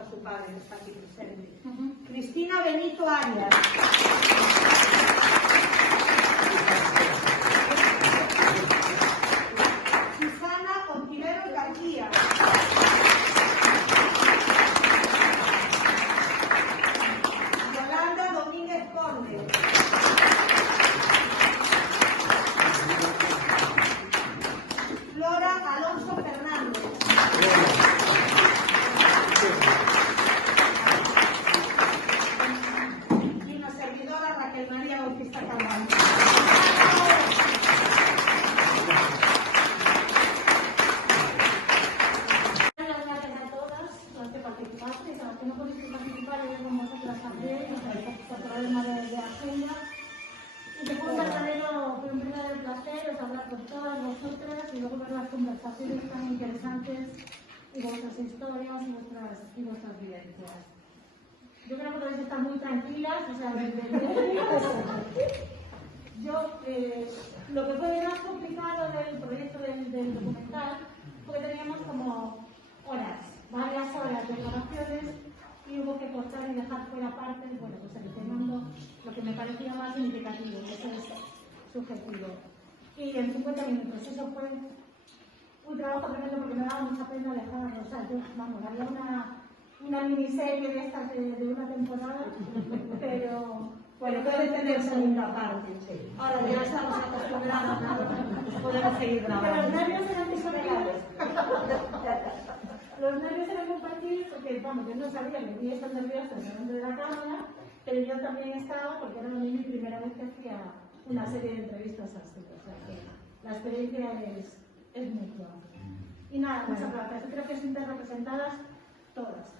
a su padre, que está aquí presente. Cristina Benito Arias. Susana Ontivero García. Yolanda Domínguez Conde. Flora Alonso Fernández. Y una servidora, Raquel María Bautista Calván. Muchas gracias a todas las que participasteis, a las que no pudisteis participar, yo con vosotras también, por problemas de agenda. Y que fue un verdadero placer hablar con todas vosotras y luego ver las conversaciones tan interesantes y vuestras historias y vuestras vivencias. Yo creo que podéis estar muy tranquilas, o sea, yo, lo que fue más complicado del proyecto del documental fue que teníamos como varias horas de grabaciones y hubo que cortar y dejar fuera partes, bueno, pues seleccionando lo que me parecía más significativo, eso es subjetivo. Y en 50 minutos, eso fue un trabajo tremendo porque me daba mucha pena dejarlo, o sea, yo, vamos, había una miniserie de estas de una temporada, pero... Bueno, puede tener segunda parte. Sí. Ahora ya estamos acostumbrados, podemos seguir grabando. Pero los nervios eran compartidos. Los nervios eran compartidos porque, vamos, yo no sabía que tenía estar nerviosa delante de la cámara, pero yo también estaba porque era mi primera vez que hacía una serie de entrevistas así. O sea que la experiencia es mutua. Y nada, muchas gracias. Yo creo que están representadas todas.